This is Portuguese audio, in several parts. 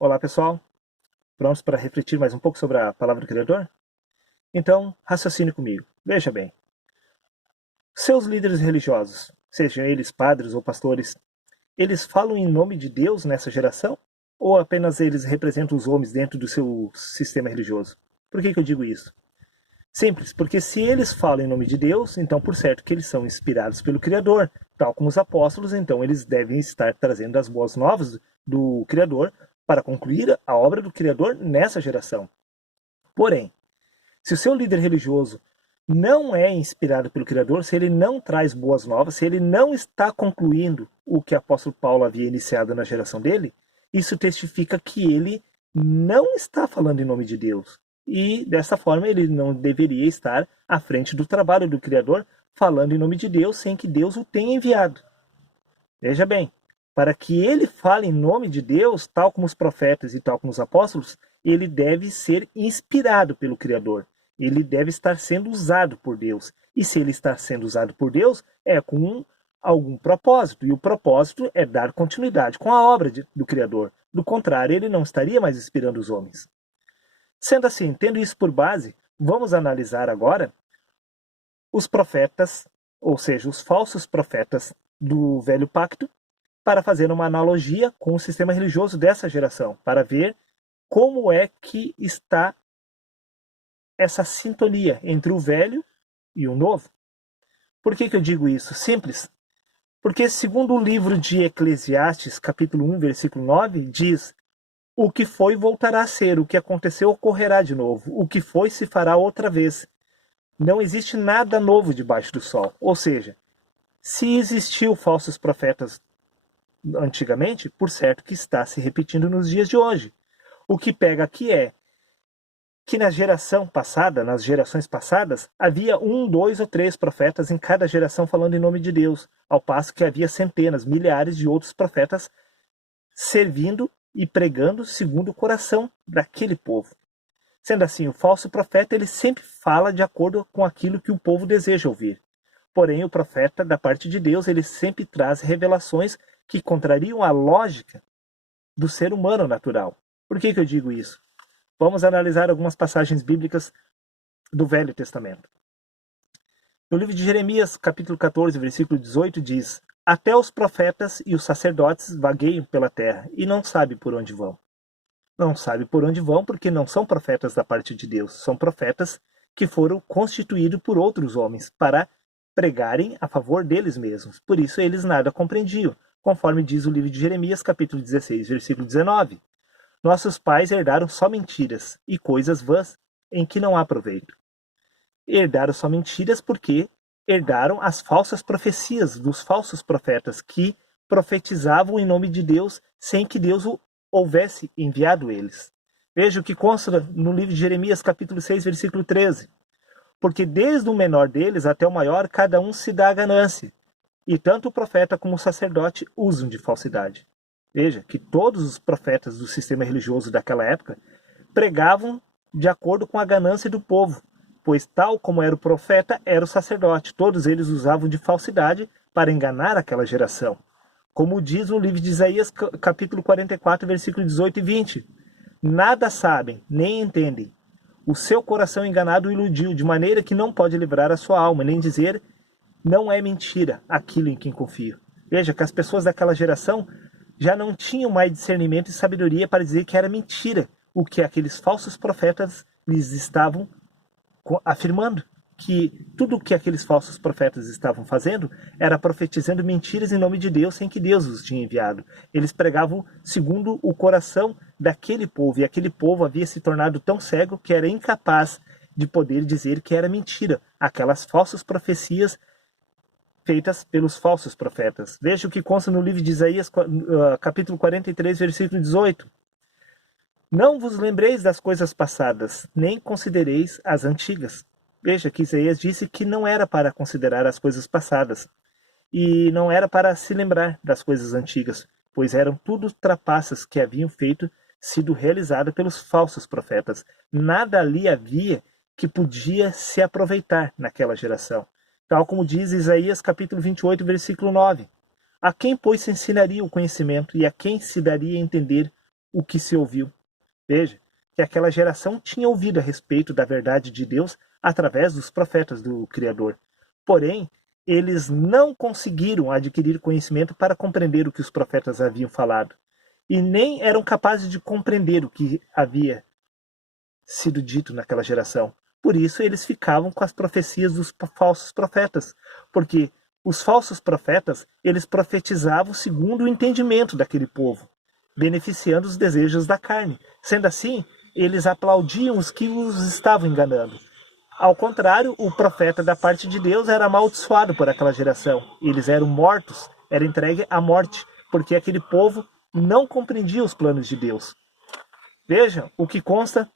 Olá, pessoal. Prontos para refletir mais um pouco sobre a palavra do Criador? Então, raciocine comigo. Veja bem. Seus líderes religiosos, sejam eles padres ou pastores, eles falam em nome de Deus nessa geração? Ou apenas eles representam os homens dentro do seu sistema religioso? Por que eu digo isso? Simples, porque se eles falam em nome de Deus, então por certo que eles são inspirados pelo Criador, tal como os apóstolos, então eles devem estar trazendo as boas novas do Criador para concluir a obra do Criador nessa geração. Porém, se o seu líder religioso não é inspirado pelo Criador, se ele não traz boas novas, se ele não está concluindo o que o apóstolo Paulo havia iniciado na geração dele, isso testifica que ele não está falando em nome de Deus. E dessa forma ele não deveria estar à frente do trabalho do Criador, falando em nome de Deus sem que Deus o tenha enviado. Veja bem, para que ele fale em nome de Deus, tal como os profetas e tal como os apóstolos, ele deve ser inspirado pelo Criador. Ele deve estar sendo usado por Deus. E se ele está sendo usado por Deus, é com algum propósito. E o propósito é dar continuidade com a obra do Criador. Do contrário, ele não estaria mais inspirando os homens. Sendo assim, tendo isso por base, vamos analisar agora os profetas, ou seja, os falsos profetas do Velho Pacto, para fazer uma analogia com o sistema religioso dessa geração, para ver como é que está essa sintonia entre o velho e o novo. Por que eu digo isso? Simples. Porque segundo o livro de Eclesiastes, capítulo 1, versículo 9, diz: o que foi voltará a ser, o que aconteceu ocorrerá de novo, o que foi se fará outra vez. Não existe nada novo debaixo do sol. Ou seja, se existiu falsos profetas antigamente, por certo que está se repetindo nos dias de hoje. O que pega aqui é que na geração passada, nas gerações passadas, havia 1, 2 ou 3 profetas em cada geração falando em nome de Deus, ao passo que havia centenas, milhares de outros profetas servindo e pregando segundo o coração daquele povo. Sendo assim, o falso profeta ele sempre fala de acordo com aquilo que o povo deseja ouvir. Porém, o profeta, da parte de Deus, ele sempre traz revelações que contrariam a lógica do ser humano natural. Por que eu digo isso? Vamos analisar algumas passagens bíblicas do Velho Testamento. No livro de Jeremias, capítulo 14, versículo 18, diz: até os profetas e os sacerdotes vagueiam pela terra e não sabem por onde vão. Não sabem por onde vão porque não são profetas da parte de Deus, são profetas que foram constituídos por outros homens para pregarem a favor deles mesmos. Por isso eles nada compreendiam, conforme diz o livro de Jeremias, capítulo 16, versículo 19. Nossos pais herdaram só mentiras e coisas vãs em que não há proveito. Herdaram só mentiras porque herdaram as falsas profecias dos falsos profetas que profetizavam em nome de Deus sem que Deus houvesse enviado eles. Veja o que consta no livro de Jeremias, capítulo 6, versículo 13. Porque desde o menor deles até o maior, cada um se dá a ganância, e tanto o profeta como o sacerdote usam de falsidade. Veja que todos os profetas do sistema religioso daquela época pregavam de acordo com a ganância do povo, pois tal como era o profeta, era o sacerdote. Todos eles usavam de falsidade para enganar aquela geração. Como diz no livro de Isaías, capítulo 44, versículo 18 e 20. Nada sabem, nem entendem. O seu coração enganado o iludiu, de maneira que não pode livrar a sua alma, nem dizer, não é mentira aquilo em quem confio. Veja que as pessoas daquela geração já não tinham mais discernimento e sabedoria para dizer que era mentira o que aqueles falsos profetas lhes estavam afirmando, que tudo o que aqueles falsos profetas estavam fazendo era profetizando mentiras em nome de Deus sem que Deus os tinha enviado. Eles pregavam segundo o coração daquele povo, e aquele povo havia se tornado tão cego que era incapaz de poder dizer que era mentira aquelas falsas profecias feitas pelos falsos profetas. Veja o que consta no livro de Isaías, capítulo 43, versículo 18. Não vos lembreis das coisas passadas, nem considereis as antigas. Veja que Isaías disse que não era para considerar as coisas passadas, e não era para se lembrar das coisas antigas, pois eram tudo trapaças que haviam sido realizadas pelos falsos profetas. Nada ali havia que podia se aproveitar naquela geração. Tal como diz Isaías capítulo 28, versículo 9. A quem, pois, se ensinaria o conhecimento, e a quem se daria a entender o que se ouviu. Veja que aquela geração tinha ouvido a respeito da verdade de Deus através dos profetas do Criador. Porém, eles não conseguiram adquirir conhecimento para compreender o que os profetas haviam falado. E nem eram capazes de compreender o que havia sido dito naquela geração. Por isso, eles ficavam com as profecias dos falsos profetas. Porque os falsos profetas, eles profetizavam segundo o entendimento daquele povo, beneficiando os desejos da carne. Sendo assim, eles aplaudiam os que os estavam enganando. Ao contrário, o profeta da parte de Deus era amaldiçoado por aquela geração. Eles eram mortos, era entregue à morte, porque aquele povo não compreendia os planos de Deus. Vejam o que consta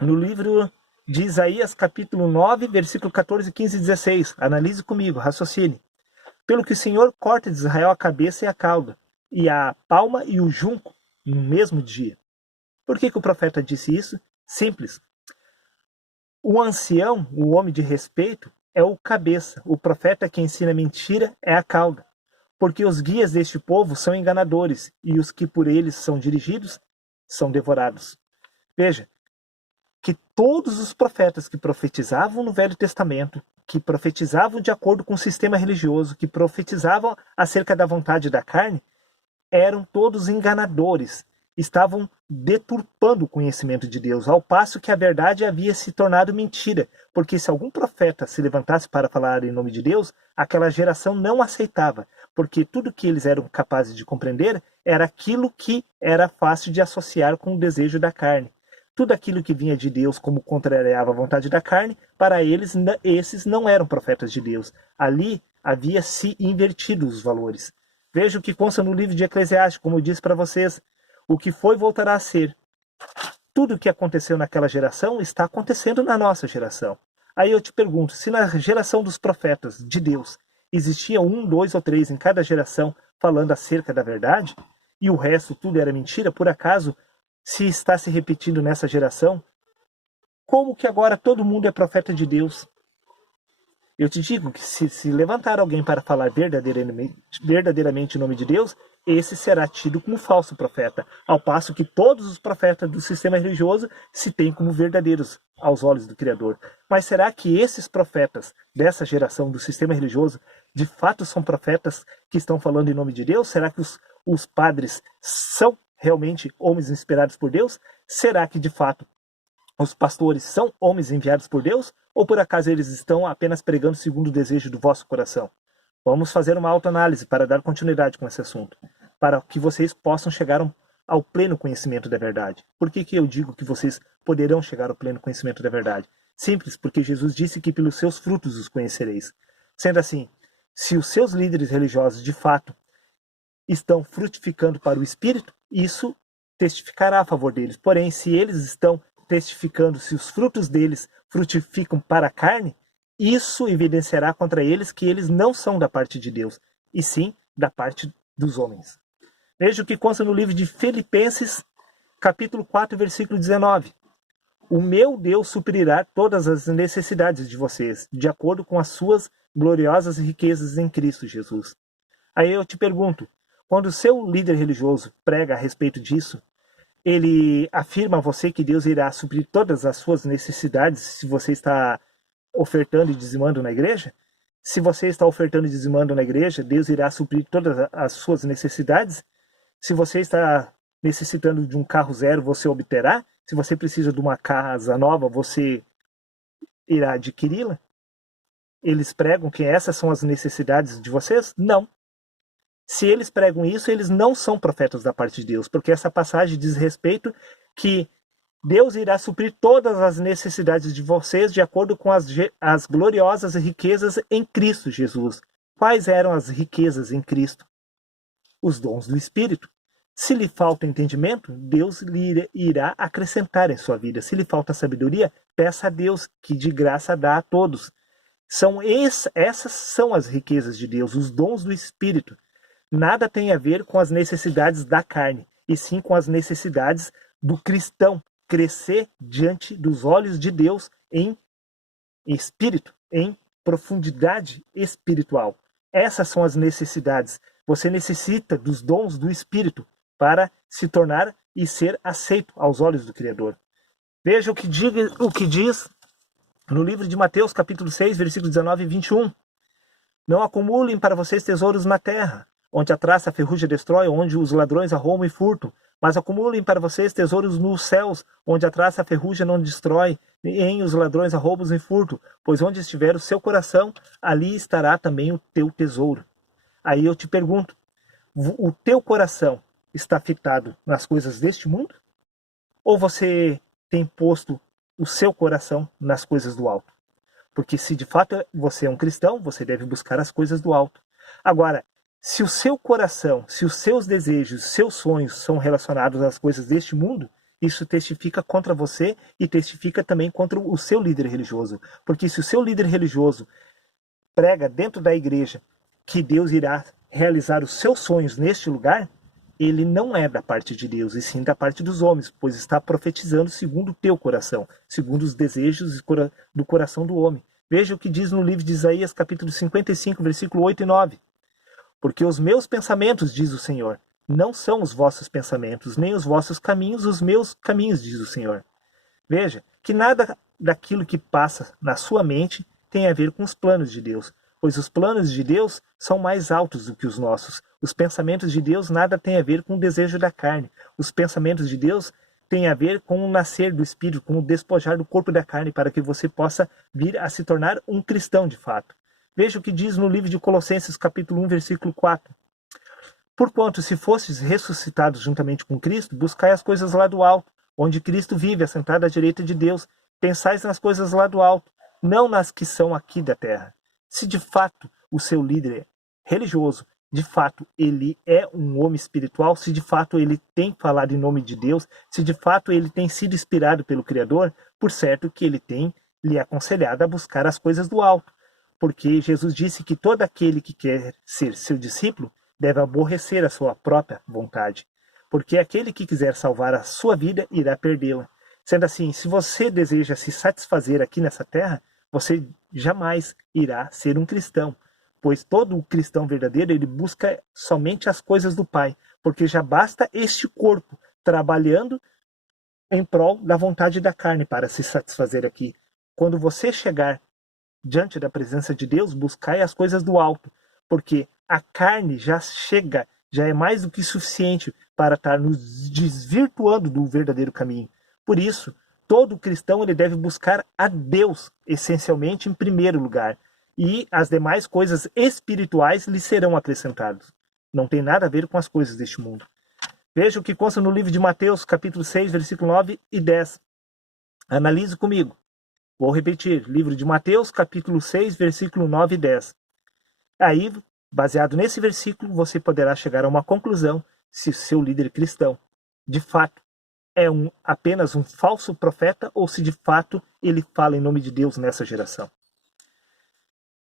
no livro de Isaías, capítulo 9, versículo 14, 15 e 16. Analise comigo, raciocine. Pelo que o Senhor corta de Israel a cabeça e a cauda, e a palma e o junco no mesmo dia. Por que o profeta disse isso? Simples. O ancião, o homem de respeito, é o cabeça. O profeta que ensina mentira é a cauda. Porque os guias deste povo são enganadores, e os que por eles são dirigidos são devorados. Veja, que todos os profetas que profetizavam no Velho Testamento, que profetizavam de acordo com o sistema religioso, que profetizavam acerca da vontade da carne, eram todos enganadores, estavam deturpando o conhecimento de Deus, ao passo que a verdade havia se tornado mentira, porque se algum profeta se levantasse para falar em nome de Deus, aquela geração não aceitava, porque tudo que eles eram capazes de compreender era aquilo que era fácil de associar com o desejo da carne. Tudo aquilo que vinha de Deus como contrariava a vontade da carne, para eles, esses não eram profetas de Deus. Ali havia se invertido os valores. Veja o que consta no livro de Eclesiastes, como eu disse para vocês. O que foi voltará a ser. Tudo o que aconteceu naquela geração está acontecendo na nossa geração. Aí eu te pergunto, se na geração dos profetas de Deus existia 1, 2 ou 3 em cada geração falando acerca da verdade, e o resto tudo era mentira, por acaso, se está se repetindo nessa geração, como que agora todo mundo é profeta de Deus? Eu te digo que se levantar alguém para falar verdadeiramente em nome de Deus, esse será tido como falso profeta, ao passo que todos os profetas do sistema religioso se têm como verdadeiros aos olhos do Criador. Mas será que esses profetas dessa geração do sistema religioso de fato são profetas que estão falando em nome de Deus? Será que os padres são realmente homens inspirados por Deus? Será que de fato os pastores são homens enviados por Deus? Ou por acaso eles estão apenas pregando segundo o desejo do vosso coração? Vamos fazer uma autoanálise para dar continuidade com esse assunto, para que vocês possam chegar ao pleno conhecimento da verdade. Por que eu digo que vocês poderão chegar ao pleno conhecimento da verdade? Simples, porque Jesus disse que pelos seus frutos os conhecereis. Sendo assim, se os seus líderes religiosos de fato estão frutificando para o Espírito, isso testificará a favor deles. Porém, se eles estão testificando, se os frutos deles frutificam para a carne, isso evidenciará contra eles que eles não são da parte de Deus, e sim da parte dos homens. Veja o que consta no livro de Filipenses, capítulo 4, versículo 19. O meu Deus suprirá todas as necessidades de vocês, de acordo com as suas gloriosas riquezas em Cristo Jesus. Aí eu te pergunto, quando o seu líder religioso prega a respeito disso, ele afirma a você que Deus irá suprir todas as suas necessidades se você está ofertando e dizimando na igreja? Se você está ofertando e dizimando na igreja, Deus irá suprir todas as suas necessidades? Se você está necessitando de um carro zero, você obterá? Se você precisa de uma casa nova, você irá adquiri-la? Eles pregam que essas são as necessidades de vocês? Não. Se eles pregam isso, eles não são profetas da parte de Deus, porque essa passagem diz respeito que Deus irá suprir todas as necessidades de vocês de acordo com as gloriosas riquezas em Cristo Jesus. Quais eram as riquezas em Cristo? Os dons do Espírito. Se lhe falta entendimento, Deus lhe irá acrescentar em sua vida. Se lhe falta sabedoria, peça a Deus, que de graça dá a todos. Essas são as riquezas de Deus, os dons do Espírito. Nada tem a ver com as necessidades da carne, e sim com as necessidades do cristão crescer diante dos olhos de Deus em espírito, em profundidade espiritual. Essas são as necessidades. Você necessita dos dons do Espírito para se tornar e ser aceito aos olhos do Criador. Veja o que diz no livro de Mateus, capítulo 6, versículos 19 e 21. Não acumulem para vocês tesouros na terra, onde a traça, a ferrugem destrói, onde os ladrões arrombam e furtam. Mas acumulem para vocês tesouros nos céus, onde a traça, a ferrugem não destrói, nem os ladrões arrombam e furtam. Pois onde estiver o seu coração, ali estará também o teu tesouro. Aí eu te pergunto, o teu coração está fitado nas coisas deste mundo? Ou você tem posto o seu coração nas coisas do alto? Porque se de fato você é um cristão, você deve buscar as coisas do alto. Agora, se o seu coração, se os seus desejos, seus sonhos são relacionados às coisas deste mundo, isso testifica contra você e testifica também contra o seu líder religioso. Porque se o seu líder religioso prega dentro da igreja que Deus irá realizar os seus sonhos neste lugar, ele não é da parte de Deus, e sim da parte dos homens, pois está profetizando segundo o teu coração, segundo os desejos do coração do homem. Veja o que diz no livro de Isaías, capítulo 55, versículo 8 e 9. Porque os meus pensamentos, diz o Senhor, não são os vossos pensamentos, nem os vossos caminhos, os meus caminhos, diz o Senhor. Veja que nada daquilo que passa na sua mente tem a ver com os planos de Deus, pois os planos de Deus são mais altos do que os nossos. Os pensamentos de Deus nada tem a ver com o desejo da carne. Os pensamentos de Deus têm a ver com o nascer do Espírito, com o despojar do corpo da carne, para que você possa vir a se tornar um cristão de fato. Veja o que diz no livro de Colossenses, capítulo 1, versículo 4. Porquanto, se fostes ressuscitados juntamente com Cristo, buscai as coisas lá do alto, onde Cristo vive, assentado à direita de Deus. Pensais nas coisas lá do alto, não nas que são aqui da terra. Se de fato o seu líder religioso, de fato ele é um homem espiritual, se de fato ele tem falado em nome de Deus, se de fato ele tem sido inspirado pelo Criador, por certo que ele tem lhe aconselhado a buscar as coisas do alto. Porque Jesus disse que todo aquele que quer ser seu discípulo deve aborrecer a sua própria vontade. Porque aquele que quiser salvar a sua vida irá perdê-la. Sendo assim, se você deseja se satisfazer aqui nessa terra, você jamais irá ser um cristão, pois todo cristão verdadeiro ele busca somente as coisas do Pai, porque já basta este corpo trabalhando em prol da vontade da carne para se satisfazer aqui. Quando você chegar diante da presença de Deus, buscai as coisas do alto, porque a carne já é mais do que suficiente para estar nos desvirtuando do verdadeiro caminho. Por isso, todo cristão ele deve buscar a Deus, essencialmente, em primeiro lugar. E as demais coisas espirituais lhe serão acrescentadas. Não tem nada a ver com as coisas deste mundo. Veja o que consta no livro de Mateus, capítulo 6, versículo 9 e 10. Analise comigo. Vou repetir. Livro de Mateus, capítulo 6, versículo 9 e 10. Aí, baseado nesse versículo, você poderá chegar a uma conclusão se seu líder cristão, de fato, é apenas um falso profeta ou se de fato ele fala em nome de Deus nessa geração.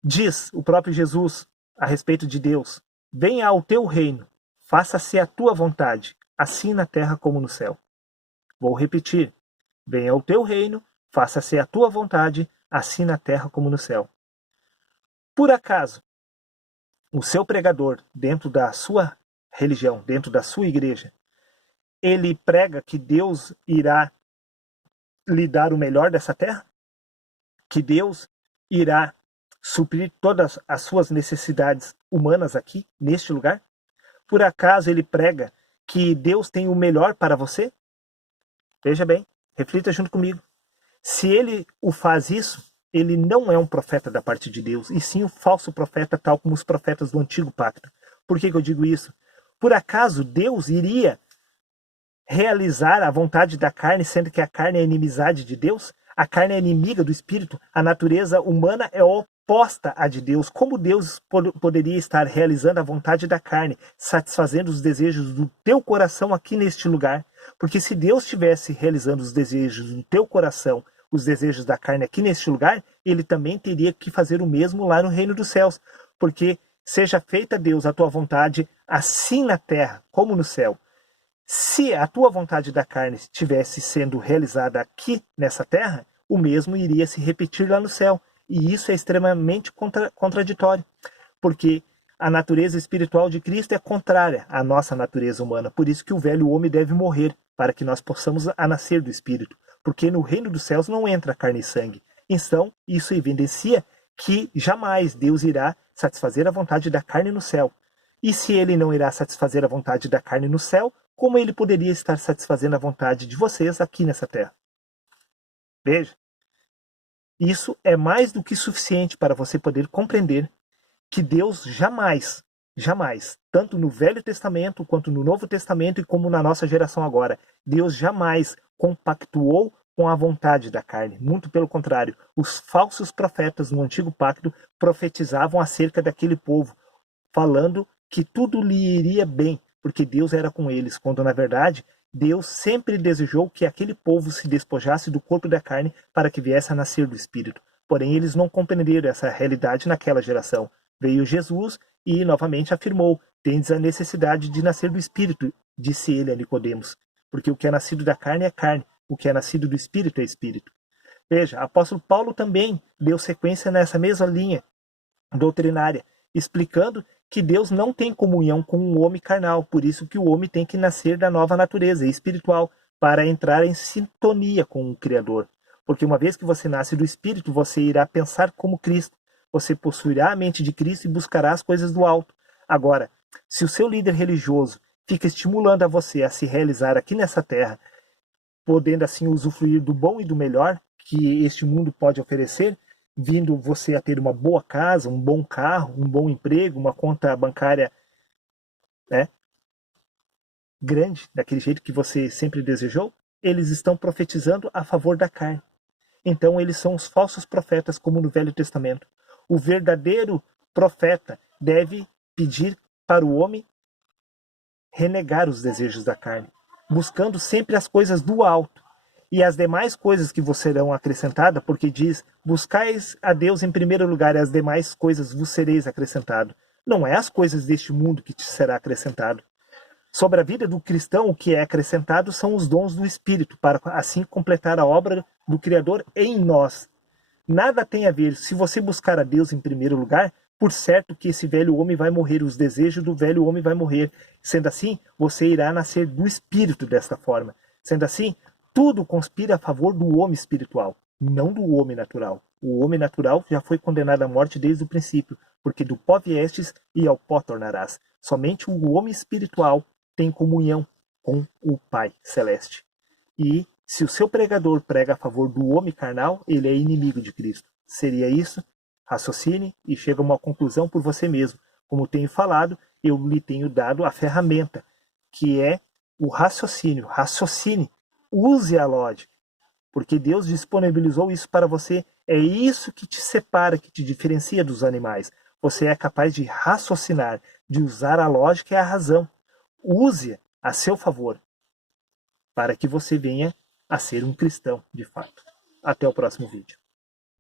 Diz o próprio Jesus a respeito de Deus: venha ao teu reino, faça-se a tua vontade, assim na terra como no céu. Vou repetir: venha ao teu reino, faça-se a tua vontade, assim na terra como no céu. Por acaso, o seu pregador, dentro da sua religião, dentro da sua igreja, ele prega que Deus irá lhe dar o melhor dessa terra? Que Deus irá suprir todas as suas necessidades humanas aqui, neste lugar? Por acaso ele prega que Deus tem o melhor para você? Veja bem, reflita junto comigo. Se ele o faz isso, ele não é um profeta da parte de Deus, e sim um falso profeta, tal como os profetas do Antigo Pacto. Por que eu digo isso? Por acaso Deus iria realizar a vontade da carne, sendo que a carne é a inimizade de Deus? A carne é inimiga do Espírito, a natureza humana é oposta à de Deus. Como Deus poderia estar realizando a vontade da carne, satisfazendo os desejos do teu coração aqui neste lugar? Porque se Deus estivesse realizando os desejos do teu coração, os desejos da carne aqui neste lugar, ele também teria que fazer o mesmo lá no reino dos céus. Porque seja feita, Deus, a tua vontade, assim na terra como no céu. Se a tua vontade da carne estivesse sendo realizada aqui nessa terra, o mesmo iria se repetir lá no céu. E isso é extremamente contraditório, porque a natureza espiritual de Cristo é contrária à nossa natureza humana. Por isso que o velho homem deve morrer. para que nós possamos a nascer do Espírito, porque no reino dos céus não entra carne e sangue. Então, isso evidencia que jamais Deus irá satisfazer a vontade da carne no céu. E se ele não irá satisfazer a vontade da carne no céu, como ele poderia estar satisfazendo a vontade de vocês aqui nessa terra? Veja, isso é mais do que suficiente para você poder compreender que Deus jamais, jamais, tanto no Velho Testamento quanto no Novo Testamento e como na nossa geração agora, Deus jamais compactuou com a vontade da carne. Muito pelo contrário, os falsos profetas no Antigo Pacto profetizavam acerca daquele povo, falando que tudo lhe iria bem, porque Deus era com eles, quando na verdade Deus sempre desejou que aquele povo se despojasse do corpo e da carne para que viesse a nascer do Espírito. Porém, eles não compreenderam essa realidade naquela geração. Veio Jesus e novamente afirmou: tendes a necessidade de nascer do Espírito, disse ele a Nicodemos, porque o que é nascido da carne é carne, o que é nascido do Espírito é Espírito. Veja, apóstolo Paulo também deu sequência nessa mesma linha doutrinária, explicando que Deus não tem comunhão com o homem carnal, por isso que o homem tem que nascer da nova natureza espiritual para entrar em sintonia com o Criador. Porque uma vez que você nasce do Espírito, você irá pensar como Cristo, você possuirá a mente de Cristo e buscará as coisas do alto. Agora, se o seu líder religioso fica estimulando a você a se realizar aqui nessa terra, podendo assim usufruir do bom e do melhor que este mundo pode oferecer, vindo você a ter uma boa casa, um bom carro, um bom emprego, uma conta bancária, né, grande, daquele jeito que você sempre desejou, eles estão profetizando a favor da carne. Então eles são os falsos profetas, como no Velho Testamento. O verdadeiro profeta deve pedir para o homem renegar os desejos da carne, buscando sempre as coisas do alto. E as demais coisas que vos serão acrescentadas, porque diz: buscais a Deus em primeiro lugar, e as demais coisas vos sereis acrescentado. Não é as coisas deste mundo que te será acrescentado. Sobre a vida do cristão, o que é acrescentado são os dons do Espírito, para assim completar a obra do Criador em nós. Nada tem a ver, se você buscar a Deus em primeiro lugar, por certo que esse velho homem vai morrer, os desejos do velho homem vai morrer. Sendo assim, você irá nascer do Espírito desta forma. Sendo assim, tudo conspira a favor do homem espiritual, não do homem natural. O homem natural já foi condenado à morte desde o princípio, porque do pó viestes e ao pó tornarás. Somente o homem espiritual tem comunhão com o Pai Celeste. E se o seu pregador prega a favor do homem carnal, ele é inimigo de Cristo. Seria isso? Raciocine e chega a uma conclusão por você mesmo. Como tenho falado, eu lhe tenho dado a ferramenta, que é o raciocínio. Raciocine. Use a lógica, porque Deus disponibilizou isso para você. É isso que te separa, que te diferencia dos animais. Você é capaz de raciocinar, de usar a lógica e a razão. Use a seu favor, para que você venha a ser um cristão de fato. Até o próximo vídeo.